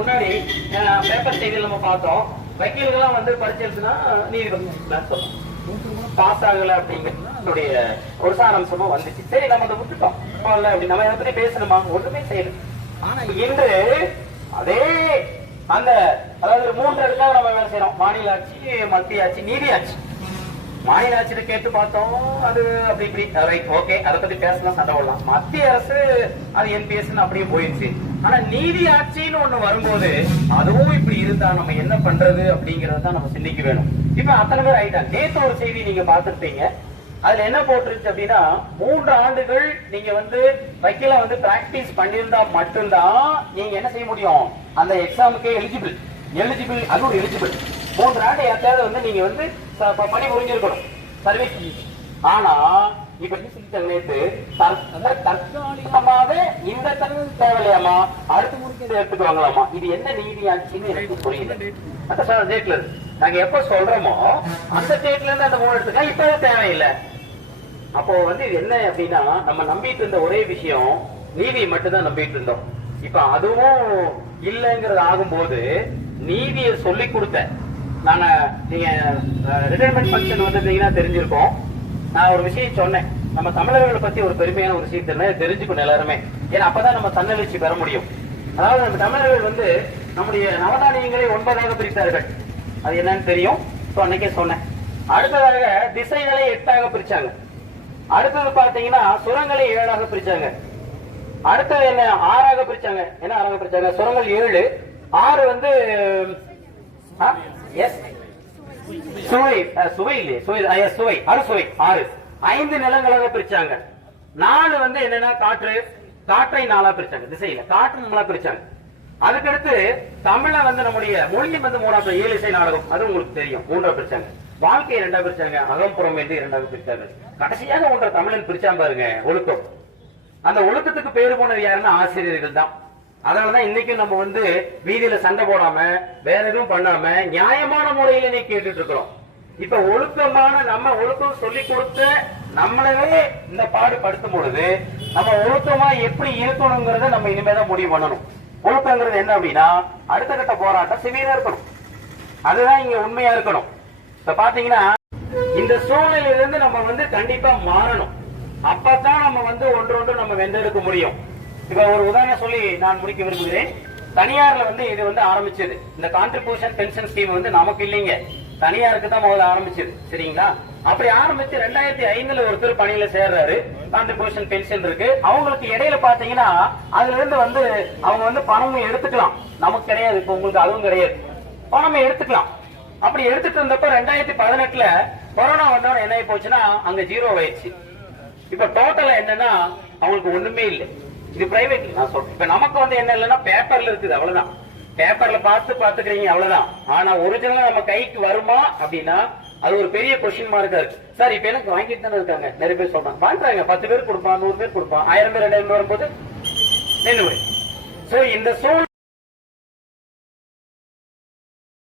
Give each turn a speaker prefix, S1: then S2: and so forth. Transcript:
S1: முன்னாடி பேப்பர் செய்தியில் நம்ம பார்த்தோம். வக்கீல்கள்லாம் வந்து படிச்சிருச்சுன்னா நீதிபதி சொல்லலாம் பாஸ் ஆகல அப்படிங்கிறது நம்மளுடைய ஒரு சாராம்சமா வந்துச்சு. சரி நம்ம அதை விட்டுட்டோம். பரவாயில்ல அப்படி நம்ம இதை பத்தி பேசணுமா? ஒண்ணுமே செய்யல. ஆனா இன்று அதே அந்த அதாவது மூன்று இடத்துல நம்ம வேலை செய்யறோம் மாநில ஆட்சி மத்திய ஆட்சி நீதி ஆட்சி மாநில கேட்டு பார்த்தோம். அது அப்படி இப்படி. ரைட் ஓகே அதை பத்தி பேசலாம் சண்டை விடலாம் மத்திய அரசு அது என்பிஎஸ் அப்படியே போயிடுச்சு. ஆனா நீதி ஆட்சின்னு ஒண்ணு வரும்போது அதுவும் இப்படி இருந்தா நம்ம என்ன பண்றது அப்படிங்கறத தான் நம்ம சிந்திக்க வேணும். இப்ப அத்தனை பேர் ஆயிட்டாங்க. நேத்து ஒரு செய்தி நீங்க பாத்துருப்பீங்க அதுல என்ன போட்டுருச்சு அப்படின்னா மூன்று ஆண்டுகள் நீங்க வந்து வக்கீல வந்து பிராக்டிஸ் பண்ணியிருந்தா மட்டும்தான் நீங்க என்ன செய்ய முடியும்? அந்த எக்ஸாமுக்கே எலிஜிபிள் எலிஜிபிள் அது ஒரு எலிஜிபிள் மூன்று ஆண்டு யார்ட்டையாவது வந்து நீங்க வந்து பணி முடிஞ்சிருக்கணும். சர்வீஸ் ஆனா இப்ப என்ன சொல்லிட்டாங்க நேற்று தற்காலிகமாவே இந்த தகுதி தேவையாமா அடுத்து முடிஞ்சதை எடுத்துட்டு எடுத்துக்குவாங்களாமா இது என்ன நீதி எனக்கு புரியல. அந்த சார் டேட்ல நாங்க எப்ப சொல்றோமோ அந்த டேட்ல இருந்து அந்த மூணு எடுத்துக்கலாம் இப்பவே தேவையில்லை. அப்போ வந்து இது என்ன அப்படின்னா நம்ம நம்பிட்டு இருந்த ஒரே விஷயம் நீதியை மட்டும்தான் நம்பிட்டு இருந்தோம். இப்ப அதுவும் இல்லைங்கிறது ஆகும்போது நீதியை சொல்லி கொடுத்த நான் நீங்கள் ரிட்டைர்மெண்ட் ஃபங்க்ஷன் வந்துருந்தீங்கன்னா தெரிஞ்சிருக்கோம். நான் ஒரு விஷயம் சொன்னேன். நம்ம தமிழர்களை பற்றி ஒரு பெருமையான ஒரு விஷயம் தெரிஞ்சுக்கணும் எல்லாருமே. ஏன்னா அப்பதான் நம்ம தன்னெழுச்சி பெற முடியும். அதாவது நம்ம தமிழர்கள் வந்து நம்முடைய நவதானியங்களை ஒன்பதாக பிரித்தார்கள். அது என்னன்னு தெரியும். So, அன்னைக்கே சொன்னேன். அடுத்ததாக திசைகளை எட்டாக பிரிச்சாங்க. அடுத்தது பார்த்தீங்கன்னா சுரங்களை ஏழாக பிரிச்சாங்க. அடுத்தது என்ன? ஆறாக பிரிச்சாங்க. என்ன ஆறாக பிரிச்சாங்க? சுரங்கள் ஏழு. ஆறு வந்து எஸ் சுவை அஹ், சுவை இல்லையே சுவை அஹ், சுவை அறுசுவை ஆறு. ஐந்து நிலங்களாக பிரிச்சாங்க. நாலு வந்து என்னன்னா காற்று காற்றை நாளா பிரிச்சாங்க திசையில. காற்று நாளா பிரிச்சாங்க. அதுக்கடுத்து தமிழ வந்து நம்முடைய மொழி வந்து மூணாவது ஏழு இசை நாடகம் அது உங்களுக்கு தெரியும். மூன்றா பிரிச்சாங்க. வாழ்க்கையை ரெண்டா பிரிச்சாங்க அகம்புறம் என்று இரண்டாவது பிரிச்சாங்க. கடைசியாக ஒன்றை தமிழன் பிரிச்சா பாருங்க ஒழுக்கம். அந்த ஒழுக்கத்துக்கு பேரு போனது யாருன்னா ஆசிரியர்கள் தான் அதனாலதான் இன்னைக்கும் நம்ம வந்து வீதியில சண்டை போடாம வேற எதுவும் பண்ணாம நியாயமான முறையில நீ கேட்டுட்டு இருக்கிறோம். இப்ப ஒழுக்கமான நம்ம ஒழுக்கம் சொல்லி கொடுத்து நம்மளவே இந்த பாடு படுத்தும் பொழுது நம்ம ஒழுக்கமா எப்படி இருக்கணுங்கிறத நம்ம இனிமேதான் முடிவு பண்ணணும். ஒழுக்கங்கிறது என்ன அப்படின்னா அடுத்த கட்ட போராட்டம் சிவியரா இருக்கணும். அதுதான் இங்க உண்மையா இருக்கணும். இப்ப பாத்தீங்கன்னா இந்த சூழ்நிலையிலிருந்து நம்ம வந்து கண்டிப்பா மாறணும். அப்பதான் நம்ம வந்து ஒன்றொன்று நம்ம வென்றெடுக்க முடியும். இப்ப ஒரு உதாரணம் சொல்லி நான் முடிக்க விரும்புகிறேன். தனியார்ல வந்து இது வந்து ஆரம்பிச்சது. இந்த கான்ட்ரிபியூஷன் பென்ஷன் ஸ்கீம் வந்து நமக்கு இல்லைங்க. தனியாருக்கு தான் முதல்ல ஆரம்பிச்சது. சரிங்களா? அப்படி ஆரம்பிச்சு ரெண்டாயிரத்தி ஐந்துல ஒருத்தர் பணியில சேர்றாரு. கான்ட்ரிபியூஷன் பென்ஷன் இருக்கு. அவங்களுக்கு இடையில பாத்தீங்கன்னா அதுல இருந்து வந்து அவங்க வந்து பணமும் எடுத்துக்கலாம். நமக்கு கிடையாது. இப்ப உங்களுக்கு அதுவும் கிடையாது. பணமே எடுத்துக்கலாம். அப்படி எடுத்துட்டு இருந்தப்ப ரெண்டாயிரத்தி பதினெட்டுல கொரோனா வந்தவன என்ன ஆகி போச்சுன்னா அங்க ஜீரோ ஆயிடுச்சு. இப்ப டோட்டலா என்னன்னா அவங்களுக்கு ஒண்ணுமே இல்லை. இது பிரைவேட் நான் சொல்றேன் இப்ப நமக்கு வந்து என்ன இல்லைன்னா பேப்பர்ல இருக்குது அவ்வளவுதான். பேப்பர்ல பார்த்து பாத்துக்கிறீங்க அவ்வளவுதான். ஆனா ஒரிஜினலா நம்ம கைக்கு வருமா அப்படின்னா அது ஒரு பெரிய கொஸ்டின் மார்க்கா இருக்கு. சார் இப்ப எனக்கு வாங்கிட்டு தானே இருக்காங்க. நிறைய பேர் சொல்றாங்க. வாங்குறாங்க. பத்து பேர் கொடுப்பான் நூறு பேர் கொடுப்பான். ஆயிரம் பேர் ரெண்டாயிரம் பேர் வரும்போது நின்று சோ இந்த சூழ்நிலை